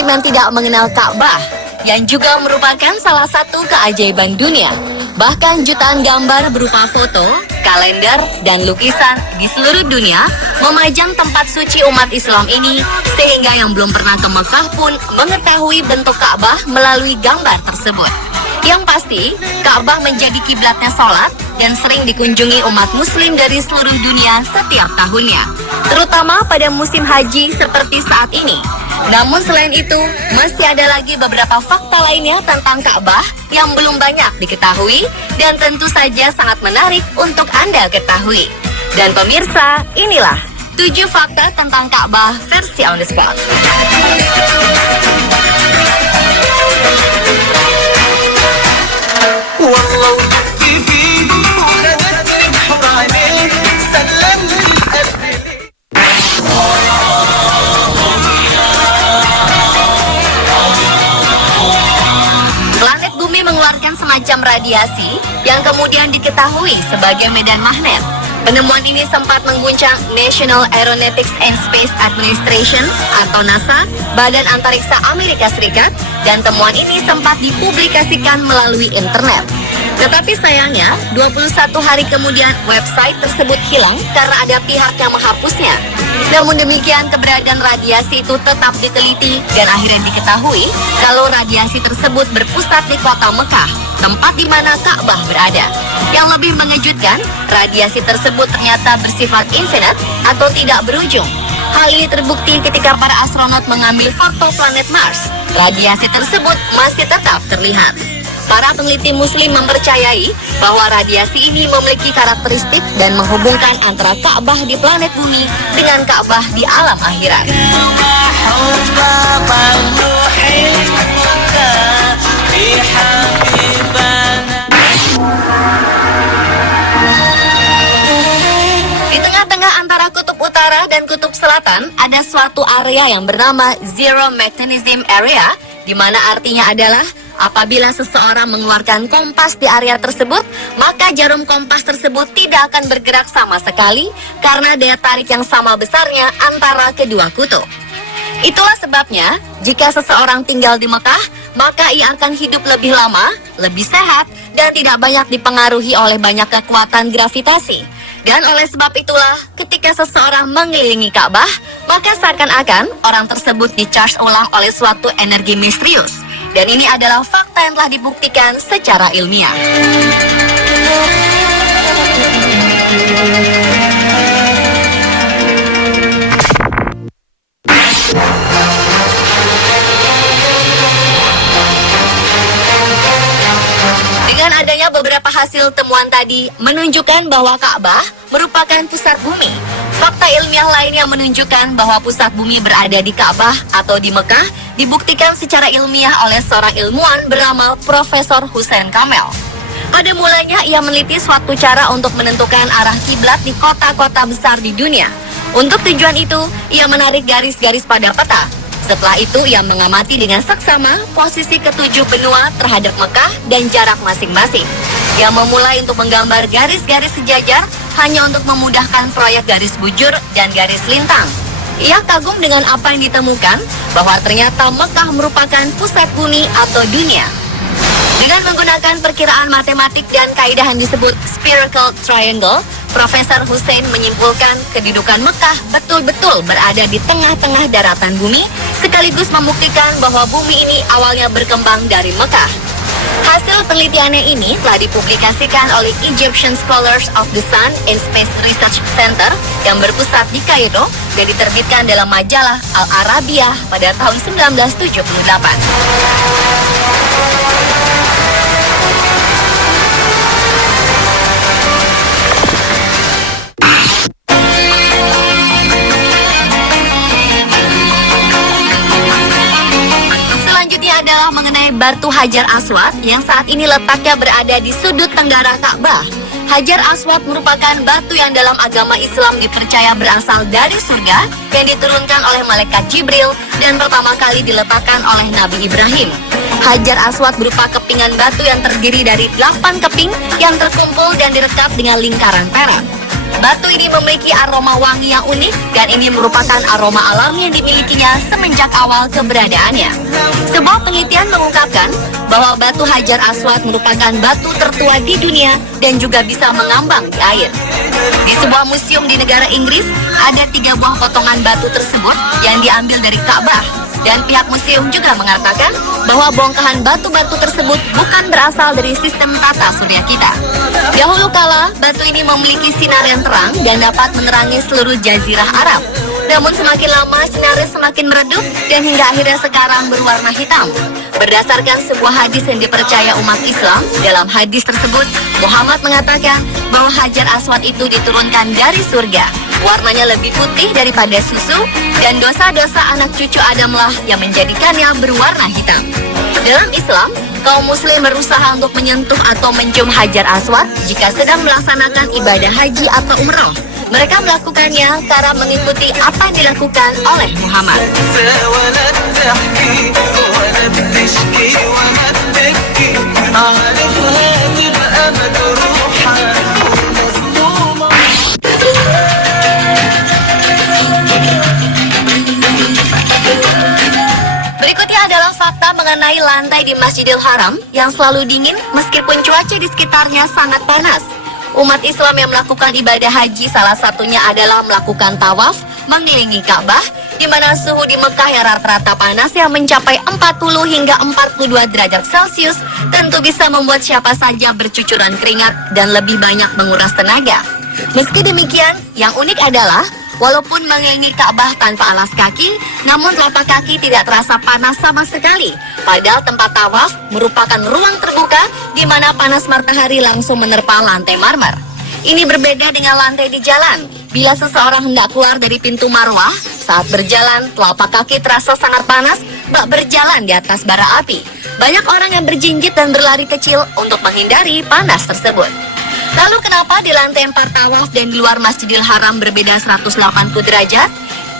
Muslim yang tidak mengenal Ka'bah, yang juga merupakan salah satu keajaiban dunia. Bahkan jutaan gambar berupa foto, kalender, dan lukisan di seluruh dunia memajang tempat suci umat Islam ini, sehingga yang belum pernah ke Mekah pun mengetahui bentuk Ka'bah melalui gambar tersebut. Yang pasti, Ka'bah menjadi kiblatnya sholat dan sering dikunjungi umat Muslim dari seluruh dunia setiap tahunnya, terutama pada musim haji seperti saat ini. Namun selain itu, masih ada lagi beberapa fakta lainnya tentang Ka'bah yang belum banyak diketahui dan tentu saja sangat menarik untuk Anda ketahui. Dan pemirsa, inilah 7 fakta tentang Ka'bah versi on the spot. Planet bumi mengeluarkan semacam radiasi yang kemudian diketahui sebagai medan magnet. Penemuan ini sempat mengguncang National Aeronautics and Space Administration atau NASA, Badan Antariksa Amerika Serikat, dan temuan ini sempat dipublikasikan melalui internet. Tetapi sayangnya, 21 hari kemudian website tersebut hilang karena ada pihak yang menghapusnya. Namun demikian, keberadaan radiasi itu tetap diteliti dan akhirnya diketahui kalau radiasi tersebut berpusat di kota Mekah, tempat di mana Ka'bah berada. Yang lebih mengejutkan, radiasi tersebut ternyata bersifat infinite atau tidak berujung. Hal ini terbukti ketika para astronot mengambil foto planet Mars. Radiasi tersebut masih tetap terlihat. Para peneliti Muslim mempercayai bahwa radiasi ini memiliki karakteristik dan menghubungkan antara Ka'bah di planet bumi dengan Ka'bah di alam akhirat. Di tengah-tengah antara kutub utara dan kutub selatan ada suatu area yang bernama Zero Magnetism Area, di mana artinya adalah apabila seseorang mengeluarkan kompas di area tersebut, maka jarum kompas tersebut tidak akan bergerak sama sekali karena daya tarik yang sama besarnya antara kedua kutub. Itulah sebabnya, jika seseorang tinggal di Mekah, maka ia akan hidup lebih lama, lebih sehat, dan tidak banyak dipengaruhi oleh banyak kekuatan gravitasi. Dan oleh sebab itulah, ketika seseorang mengelilingi Ka'bah, maka seakan-akan orang tersebut di-charge ulang oleh suatu energi misterius. Dan ini adalah fakta yang telah dibuktikan secara ilmiah. Dengan adanya beberapa hasil temuan tadi menunjukkan bahwa Ka'bah merupakan pusat bumi. Fakta ilmiah lain yang menunjukkan bahwa pusat bumi berada di Ka'bah atau di Mekah dibuktikan secara ilmiah oleh seorang ilmuwan bernama Profesor Hussein Kamel. Pada mulanya ia meneliti suatu cara untuk menentukan arah kiblat di kota-kota besar di dunia. Untuk tujuan itu, ia menarik garis-garis pada peta. Setelah itu, ia mengamati dengan seksama posisi ketujuh benua terhadap Mekah dan jarak masing-masing. Ia memulai untuk menggambar garis-garis sejajar hanya untuk memudahkan proyek garis bujur dan garis lintang. Ia kagum dengan apa yang ditemukan, bahwa ternyata Mekah merupakan pusat bumi atau dunia. Dengan menggunakan perkiraan matematik dan kaidah yang disebut spherical triangle, Profesor Hussein menyimpulkan kedudukan Mekah betul-betul berada di tengah-tengah daratan bumi, sekaligus membuktikan bahwa bumi ini awalnya berkembang dari Mekah. Hasil penelitiannya ini telah dipublikasikan oleh Egyptian Scholars of the Sun and Space Research Center yang berpusat di Kairo dan diterbitkan dalam majalah Al-Arabiyah pada tahun 1978. Adalah mengenai batu Hajar Aswad yang saat ini letaknya berada di sudut tenggara Ka'bah. Hajar Aswad merupakan batu yang dalam agama Islam dipercaya berasal dari surga yang diturunkan oleh malaikat Jibril dan pertama kali diletakkan oleh Nabi Ibrahim. Hajar Aswad berupa kepingan batu yang terdiri dari 8 keping yang terkumpul dan direkat dengan lingkaran perak. Batu ini memiliki aroma wangi yang unik dan ini merupakan aroma alami yang dimilikinya semenjak awal keberadaannya. Sebuah penelitian mengungkapkan bahwa batu Hajar Aswad merupakan batu tertua di dunia dan juga bisa mengambang di air. Di sebuah museum di negara Inggris, ada 3 buah potongan batu tersebut yang diambil dari Ka'bah. Dan pihak museum juga mengatakan bahwa bongkahan batu-batu tersebut bukan berasal dari sistem tata surya kita. Dahulu kala, batu ini memiliki sinar yang terang dan dapat menerangi seluruh jazirah Arab. Namun semakin lama sinarnya semakin meredup dan hingga akhirnya sekarang berwarna hitam. Berdasarkan sebuah hadis yang dipercaya umat Islam, dalam hadis tersebut Muhammad mengatakan bahwa Hajar Aswad itu diturunkan dari surga. Warnanya lebih putih daripada susu dan dosa-dosa anak cucu Adamlah yang menjadikannya berwarna hitam. Dalam Islam, kaum muslim berusaha untuk menyentuh atau mencium Hajar Aswad jika sedang melaksanakan ibadah haji atau umroh. Mereka melakukannya karena mengikuti apa yang dilakukan oleh Muhammad. Berikutnya adalah fakta mengenai lantai di Masjidil Haram yang selalu dingin meskipun cuaca di sekitarnya sangat panas. Umat Islam yang melakukan ibadah haji salah satunya adalah melakukan tawaf mengelilingi Ka'bah, di mana suhu di Mekah yang rata-rata panas yang mencapai 40 hingga 42 derajat Celcius tentu bisa membuat siapa saja bercucuran keringat dan lebih banyak menguras tenaga. Meski demikian, yang unik adalah walaupun mengelilingi Ka'bah tanpa alas kaki, namun telapak kaki tidak terasa panas sama sekali. Padahal tempat tawaf merupakan ruang terbuka di mana panas matahari langsung menerpa lantai marmer. Ini berbeda dengan lantai di jalan. Bila seseorang hendak keluar dari pintu Marwah, saat berjalan telapak kaki terasa sangat panas bak berjalan di atas bara api. Banyak orang yang berjinjit dan berlari kecil untuk menghindari panas tersebut. Lalu kenapa di lantai 4 tawaf dan di luar Masjidil Haram berbeda 180 derajat?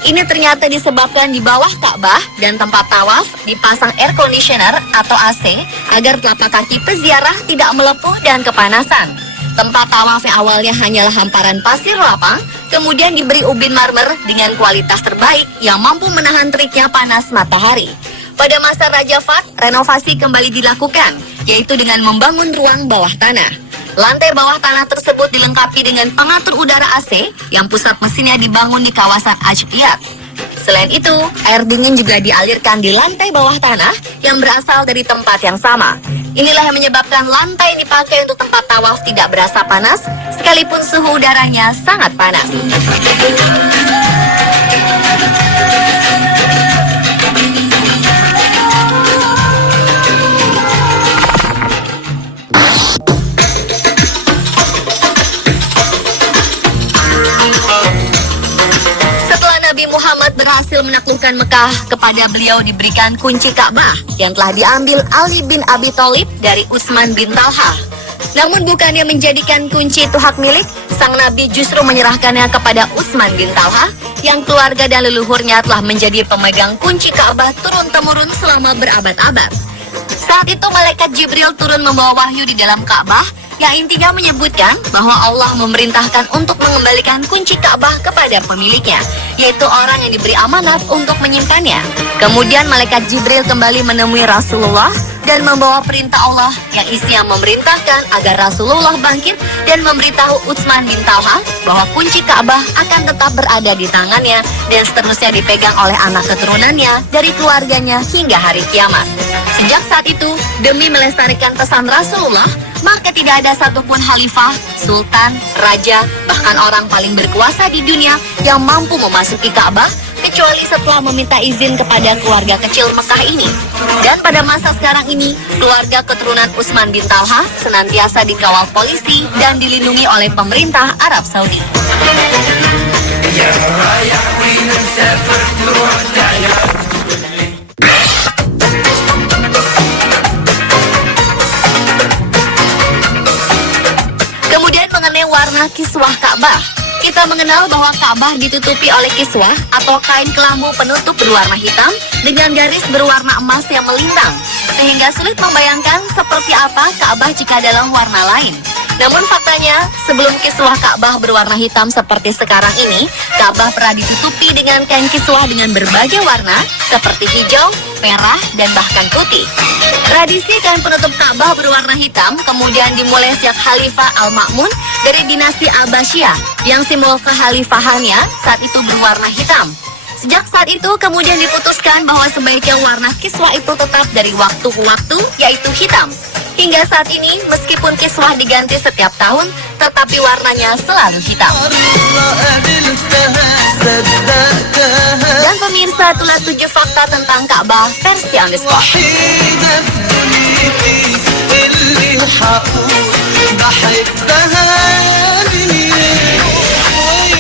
Ini ternyata disebabkan di bawah Ka'bah dan tempat tawaf dipasang air conditioner atau AC agar telapak kaki peziarah tidak melepuh dan kepanasan. Tempat tawaf yang awalnya hanyalah hamparan pasir lapang, kemudian diberi ubin marmer dengan kualitas terbaik yang mampu menahan teriknya panas matahari. Pada masa Raja Fat, renovasi kembali dilakukan, yaitu dengan membangun ruang bawah tanah. Lantai bawah tanah tersebut dilengkapi dengan pengatur udara AC yang pusat mesinnya dibangun di kawasan Ajfiyat. Selain itu, air dingin juga dialirkan di lantai bawah tanah yang berasal dari tempat yang sama. Inilah yang menyebabkan lantai yang dipakai untuk tempat tawaf tidak berasa panas, sekalipun suhu udaranya sangat panas. Muhammad berhasil menaklukkan Mekah, kepada beliau diberikan kunci Ka'bah yang telah diambil Ali bin Abi Thalib dari Utsman bin Talha. Namun bukannya menjadikan kunci itu hak milik, sang Nabi justru menyerahkannya kepada Utsman bin Talha yang keluarga dan leluhurnya telah menjadi pemegang kunci Ka'bah turun-temurun selama berabad-abad. Saat itu malaikat Jibril turun membawa wahyu di dalam Ka'bah yang intinya menyebutkan bahwa Allah memerintahkan untuk mengembalikan kunci Ka'bah kepada pemiliknya, yaitu orang yang diberi amanat untuk menyimpannya. Kemudian malaikat Jibril kembali menemui Rasulullah dan membawa perintah Allah yang isinya memerintahkan agar Rasulullah bangkit dan memberitahu Utsman bin Talha bahwa kunci Ka'bah akan tetap berada di tangannya dan seterusnya dipegang oleh anak keturunannya dari keluarganya hingga hari kiamat. Sejak saat itu, demi melestarikan pesan Rasulullah, maka tidak ada satupun khalifah, sultan, raja, bahkan orang paling berkuasa di dunia yang mampu memasuki Ka'bah kecuali setelah meminta izin kepada keluarga kecil Mekah ini. Dan pada masa sekarang ini, keluarga keturunan Utsman bin Talha senantiasa dikawal polisi dan dilindungi oleh pemerintah Arab Saudi. Kemudian mengenai warna kiswah Ka'bah. Kita mengenal bahwa Ka'bah ditutupi oleh kiswah atau kain kelambu penutup berwarna hitam dengan garis berwarna emas yang melintang, sehingga sulit membayangkan seperti apa Ka'bah jika dalam warna lain. Namun faktanya, sebelum kiswah Ka'bah berwarna hitam seperti sekarang ini, Ka'bah pernah ditutupi dengan kain kiswah dengan berbagai warna, seperti hijau, merah, dan bahkan putih. Tradisi kain penutup Ka'bah berwarna hitam kemudian dimulai sejak Khalifah Al-Ma'mun dari dinasti Abbasiyah, yang simbol kekhalifahannya saat itu berwarna hitam. Sejak saat itu kemudian diputuskan bahwa sebaiknya warna kiswah itu tetap dari waktu ke waktu, yaitu hitam. Hingga saat ini, meskipun kiswah diganti setiap tahun, tetapi warnanya selalu hitam. Dan pemirsa, itulah 7 fakta tentang Ka'bah versi Underscore. بحبها